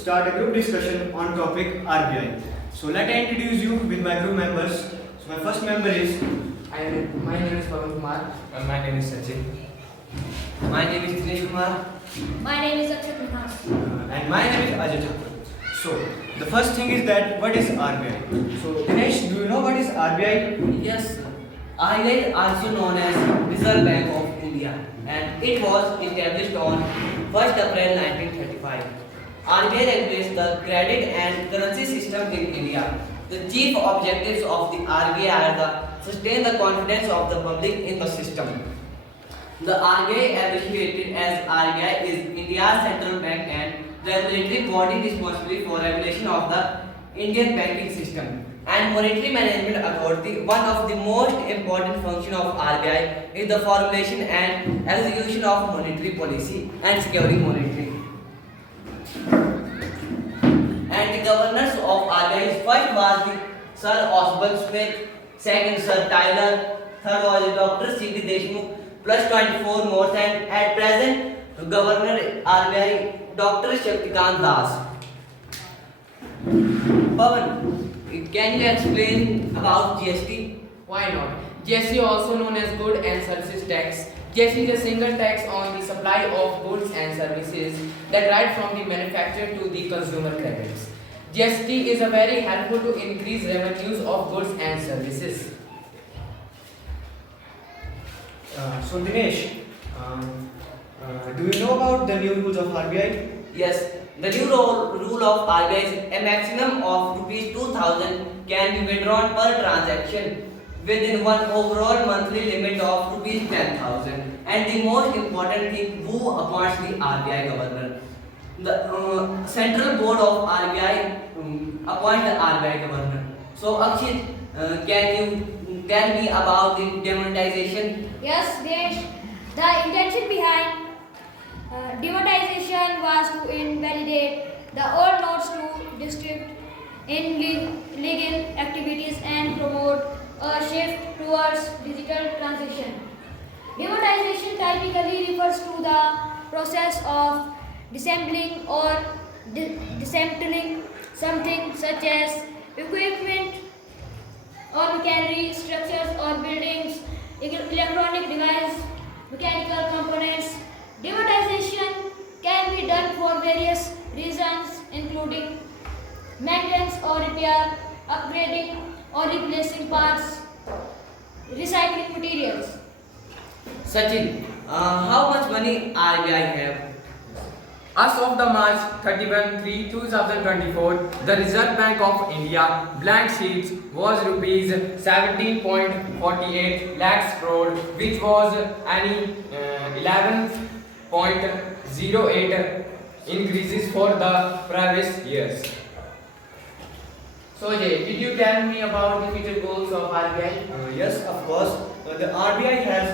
start a group discussion on topic RBI. So let me introduce you with my group members. So my first member is My name is Pawan Kumar. And my name is Sachin. My name is Dinesh Kumar. My name is Akshat Minhas. and my name is Ajay Thakur. So the first thing is that what is RBI? So Dinesh, do you know what is RBI? Yes, RBI also known as Reserve Bank of India, and it was established on 1st April 1935. RBI regulates the credit and currency system in India. The chief objectives of the RBI are to sustain the confidence of the public in the system. The RBI, abbreviated as RBI, is India's central bank and regulatory body responsible for regulation of the Indian banking system and monetary management authority. One of the most important functions of RBI is the formulation and execution of monetary policy and securing monetary. And the governors of RBI, first was the Sir Osborne Smith, second Sir Tyler, third was Dr. C.D. Deshmukh, plus 24 more, and at present Governor RBI Dr. Shaktikant Das. Pawan, can you explain about GST? Why not? GST, also known as Good and Services Tax. GST is a single tax on the supply of goods and services that right from the manufacturer to the consumer credits. GST is a very helpful to increase revenues of goods and services. So Dinesh, do you know about the new rules of RBI? Yes, the new rule of RBI is a maximum of rupees 2000 can be withdrawn per transaction within one overall monthly limit of rupees 10,000. And the most important thing, who appoints the RBI governor? The Central Board of RBI appoints the RBI governor. So Akshit, can you tell me about the demonetization? Yes, Desh. The intention behind demonetization was to invalidate the old notes to distribute illegal activities and promote a shift towards digital transition. Demonetization typically refers to the process of disassembling or dismantling something such as equipment or machinery, structures or buildings, electronic devices, mechanical components. Demonetization can be done for various reasons including maintenance or repair, upgrading or replacing parts, recycling materials. Sachin, how much money RBI have? As of the March 31/3/2024, the Reserve Bank of India blank sheets was rupees 17.48 lakhs crore, which was an 11.08 increases for the previous years. So Jay, did you tell me about the future goals of RBI? Yes, of course. The RBI has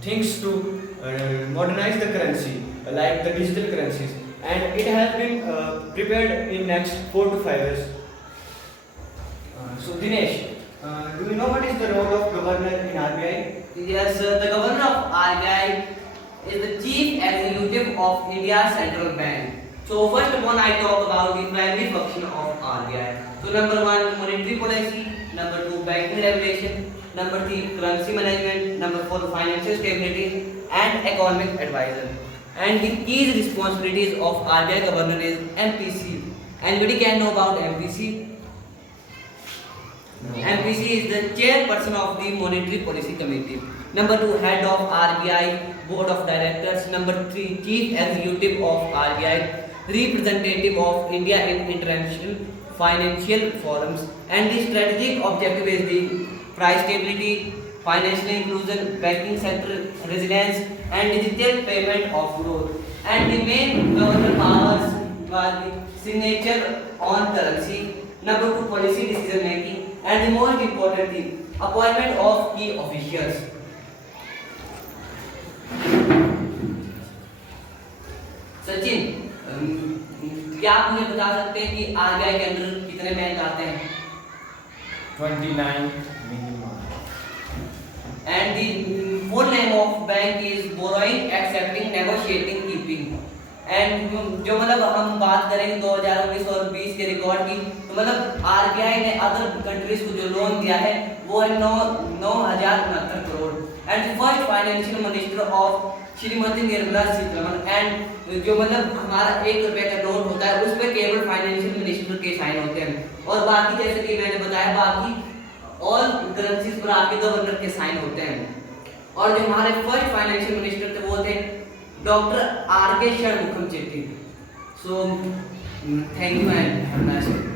things to modernize the currency, like the digital currencies, and it has been prepared in next 4 to 5 years. So Dinesh, do you know what is the role of governor in RBI? Yes, the governor of RBI is the chief executive of India's central bank. So first one I talk about the primary function of RBI. So number one, monetary policy. Number two, banking regulation. Number three, currency management. Number four, financial stability and economic advisor. And the key responsibilities of RBI governor is MPC. Anybody can know about MPC? MPC is the chairperson of the Monetary Policy Committee. Number two, head of RBI Board of Directors. Number three, chief executive of RBI, representative of India in international financial forums. And the strategic objective is the price stability, financial inclusion, banking sector resilience, and digital payment of growth. And the main governor powers was the signature on currency. Number two, policy decision making. And the most important thing, appointment of key officials. Sachin, क्या आप मुझे बता सकते हैं कि RBI के अंदर कितने बैंक आते हैं? 29 minimum. And the full name of bank is borrowing, accepting, negotiating, keeping. And जो मतलब हम बात करेंगे 2019 और 20 के रिकॉर्ड की, तो मतलब आरबीआई ने अदर कंट्रीज को जो लोन दिया है वो है 9,069 crore. And first financial minister of Shrimati Nirmala Sitharaman. And जो मतलब हमारा 1 रुपए का नोट होता है उस पे केवल फाइनेंशियल मिनिस्टर के साइन होते हैं, और बाकी जैसे कि मैंने बताया बाकी ऑल करेंसीज पर आपके गवर्नर के साइन होते हैं। और जो हमारे फर्स्ट फाइनेंशियल मिनिस्टर थे वो थे डॉक्टर आर के Shanmukham Chetty. So thank you and have a nice day.